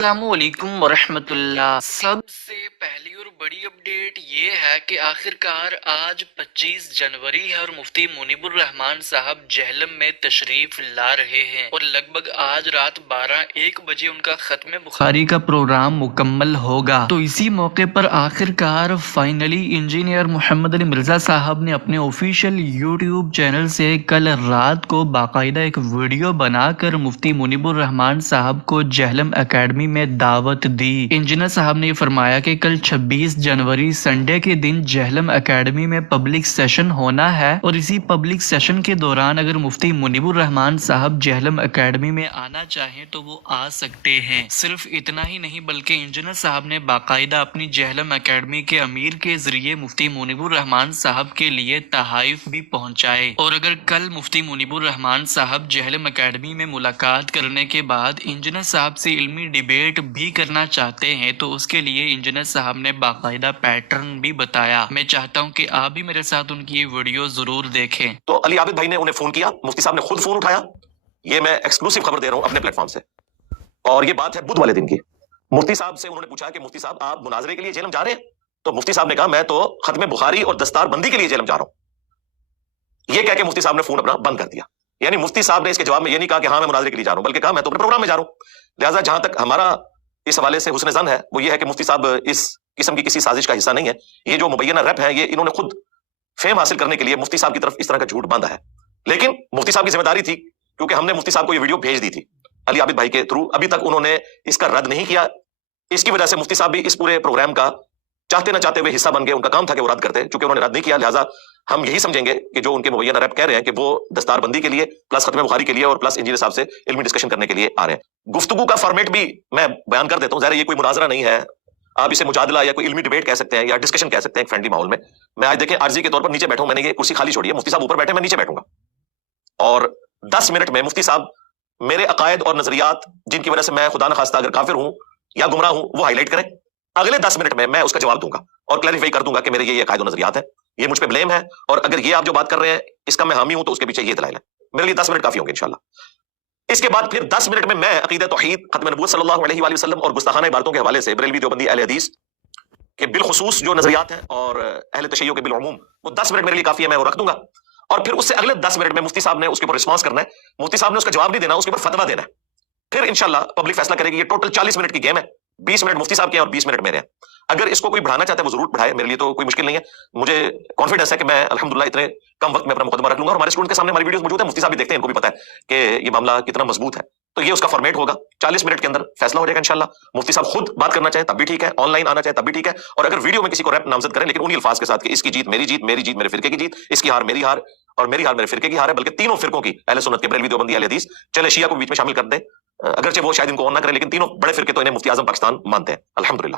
السلام ورحمۃ اللہ۔ سب سے پہلی اور بڑی اپڈیٹ یہ ہے کہ آخرکار آج 25 جنوری ہے اور مفتی منیب الرحمان صاحب جہلم میں تشریف لا رہے ہیں اور لگ بھگ آج رات 12-1 بجے ان کا ختم بخاری کا پروگرام مکمل ہوگا۔ تو اسی موقع پر آخرکار فائنلی انجینئر محمد علی مرزا صاحب نے اپنے آفیشیل یوٹیوب چینل سے کل رات کو باقاعدہ ایک ویڈیو بنا کر مفتی منیب الرحمان صاحب کو جہلم اکیڈمی میں دعوت دی۔ انجینئر صاحب نے یہ فرمایا کہ کل 26 جنوری سنڈے کے دن جہلم اکیڈمی میں پبلک سیشن ہونا ہے اور اسی پبلک سیشن کے دوران اگر مفتی منیب الرحمان صاحب جہلم اکیڈمی میں آنا چاہیں تو وہ آ سکتے ہیں۔ صرف اتنا ہی نہیں بلکہ انجینئر صاحب نے باقاعدہ اپنی جہلم اکیڈمی کے امیر کے ذریعے مفتی منیب الرحمان صاحب کے لیے تحائف بھی پہنچائے، اور اگر کل مفتی منیب الرحمان صاحب جہلم اکیڈمی میں ملاقات کرنے کے بعد انجینئر صاحب سے علمی ڈیبیٹ بھی کرنا چاہتے ہیں تو اس کے لیے انجینئر صاحب نے باقاعدہ پیٹرن بھی بتایا۔ میں چاہتا ہوں کہ آپ بھی میرے ساتھ ان کی یہ ویڈیو ضرور دیکھیں۔ تو علی عابد بھائی نے انہیں فون کیا، مفتی صاحب نے خود فون اٹھایا، یہ میں ایکسکلوسیو خبر دے رہا ہوں اپنے پلیٹ فارم سے، اور یہ بات ہے بدھ والے دن کی۔ مفتی صاحب سے انہوں نے پوچھا کہ مفتی صاحب آپ مناظرے کے لیے جہلم جا رہے ہیں؟ تو مفتی صاحب نے کہا میں تو ختم بخاری اور دستار بندی کے لیے جہلم جا رہا ہوں۔ یہ کہہ کے مفتی صاحب نے فون اپنا بند کر دیا۔ یعنی مفتی صاحب نے اس کے جواب میں یہ نہیں کہا کہ ہاں میں مناظرے کے لیے جا رہا ہوں، بلکہ کہا میں تو اپنے پروگرام میں جا رہا ہوں۔ لہٰذا جہاں تک ہمارا اس حوالے سے حسن ظن ہے وہ یہ ہے کہ مفتی صاحب اس قسم کی کسی سازش کا حصہ نہیں ہے۔ یہ جو مبینہ ریپ ہے یہ انہوں نے خود فیم حاصل کرنے کے لیے مفتی صاحب کی طرف اس طرح کا جھوٹ باندھا ہے، لیکن مفتی صاحب کی ذمہ داری تھی کیونکہ ہم نے مفتی صاحب کو یہ ویڈیو بھیج دی تھی علی عابد بھائی کے تھرو، ابھی تک انہوں نے اس کا رد نہیں کیا۔ اس کی وجہ سے مفتی صاحب بھی اس پورے پروگرام کا چاہتے نہ چاہتے ہوئے حصہ بن گئے، ان کا کام تھا کہ وہ رد کرتے، چونکہ انہوں نے رد نہیں کیا لہٰذا ہم یہی سمجھیں گے کہ جو ان کے مبینہ ریپ کہہ رہے ہیں کہ وہ دستار بندی کے لیے پلس ختم بخاری کے لیے اور پلس انجینئر صاحب سے علمی ڈسکشن کرنے کے لیے آ رہے ہیں۔ گفتگو کا فارمیٹ بھی میں بیان کر دیتا ہوں، ظاہر یہ کوئی مناظرہ نہیں ہے، آپ اسے مجادلہ یا کوئی علمی ڈیبیٹ کہہ سکتے ہیں یا ڈسکشن کہہ سکتے ہیں ایک فرینڈلی ماحول میں۔ میں آج دیکھیں عارضی کے طور پر نیچے بیٹھا ہوں، میں نے یہ کرسی خالی چھوڑی ہے، مفتی صاحب اوپر بیٹھے، میں نیچے بیٹھوں گا اور 10 منٹ میں مفتی صاحب میرے عقائد اور نظریات جن کی وجہ سے میں خدا نخواستہ اگر کافر ہوں یا گمراہ ہوں وہ ہائی لائٹ کریں، اگلے 10 منٹ میں اس کا جواب دوں گا اور کلیریفائی کر دوں گا کہ میرے یہ عقائد و نظریات ہیں، یہ مجھ پہ بلیم ہے، اور اگر یہ آپ جو بات کر رہے ہیں اس کا میں حامی ہوں تو اس کے پیچھے یہ دلائل ہے۔ میرے لیے 10 منٹ کافی ہوں گے انشاءاللہ۔ اس کے بعد پھر 10 منٹ میں عقیدہ توحید، ختم نبوت صلی اللہ علیہ وآلہ وسلم اور گستاخانہ عبارتوں کے حوالے سے بریلوی دیوبندی اہل حدیث کے بالخصوص جو نظریات ہیں اور اہل تشیع کے بالعموم، وہ 10 منٹ میرے لیے کافی ہے، میں وہ رکھ دوں گا، اور پھر اس سے اگلے 10 منٹ میں مفتی صاحب نے اس کے اوپر رسپانس کرنا ہے، مفتی صاحب نے اس کا جواب نہیں دینا، اس کے اوپر فتویٰ دینا ہے، پھر انشاءاللہ پبلک فیصلہ کرے گی۔ یہ ٹوٹل 40 منٹ کی گیم ہے، 20 منٹ مفتی صاحب کے ہیں اور 20 منٹ میرے ہیں۔ اگر اس کو کوئی بڑھانا چاہتا ہے وہ ضرور بڑھائے، میرے لیے تو کوئی مشکل نہیں ہے، مجھے کانفیڈنس ہے کہ میں الحمدللہ اتنے کم وقت میں اپنا مقدمہ رکھ لوں گا، اور ہمارے اسٹوڈنٹ کے سامنے ہماری ویڈیوز موجود ہیں، مفتی صاحب بھی دیکھتے ہیں، ان کو بھی پتا ہے کہ یہ معاملہ کتنا مضبوط ہے، تو یہ اس کا فارمیٹ ہوگا۔ 40 منٹ کے اندر فیصلہ ہو جائے گا انشاءاللہ۔ مفتی صاحب خود بات کرنا چاہیں تب بھی ٹھیک ہے، آن لائن آنا چاہیں تب بھی ٹھیک ہے، اور اگر ویڈیو میں کسی کو ریپ نامزد کریں لیکن انہی الفاظ کے ساتھ کہ اس کی جیت میری جیت، میری جیت میرے فرقے کی جیت، اس کی ہار میری ہار اور میری ہار میرے فرقے کی ہار ہے، بلکہ تینوں فرقوں کی، اہل سنت کے، بریلوی دیوبندی اہل حدیث، چلے شیعہ کو بیچ میں شامل کر دیں، اگرچہ وہ شاید ان کو آن نہ کریں لیکن تینوں بڑے فرقے تو انہیں مفتی اعظم پاکستان مانتے ہیں الحمدللہ۔